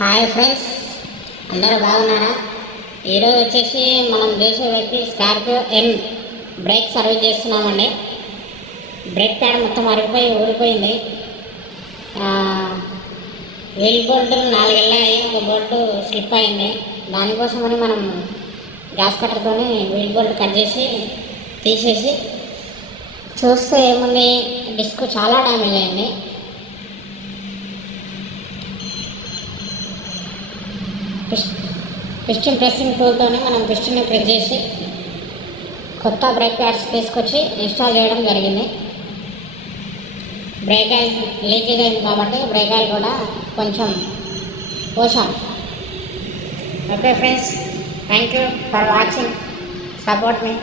Hi friends, అందరూ బాగున్నారా? ఈరోజు వచ్చేసి మనం చేసే vehicle Scorpio N brake service చేస్తున్నామండి. బ్రేక్ ప్యాడ్ మొత్తం అరిగిపోయి ఊడిపోయింది. వీల్ బోల్ట్ 4 వెళ్ళాయి, ఒక బోల్ట్ స్లిప్ అయింది. దానికోసమని మనం గ్యాస్ కట్టర్తో వీల్ బోల్ట్ కట్ చేసి తీసేసి చూస్తే ఏముంది, డిస్క్ చాలా డ్యామేజ్ అయింది. పిస్టన్ ప్రెస్సింగ్ టూల్తోనే మనం పిస్టన్ని ప్రెస్ చేసి కొత్త బ్రేక్ ప్యాడ్స్ తీసుకొచ్చి ఇన్స్టాల్ చేయడం జరిగింది. బ్రేక్ ఆయిల్ లీకేజ్ అయింది కాబట్టి బ్రేక్ ఆయిల్ కూడా కొంచెం పోసాం. Okay friends, thank you for watching, support me.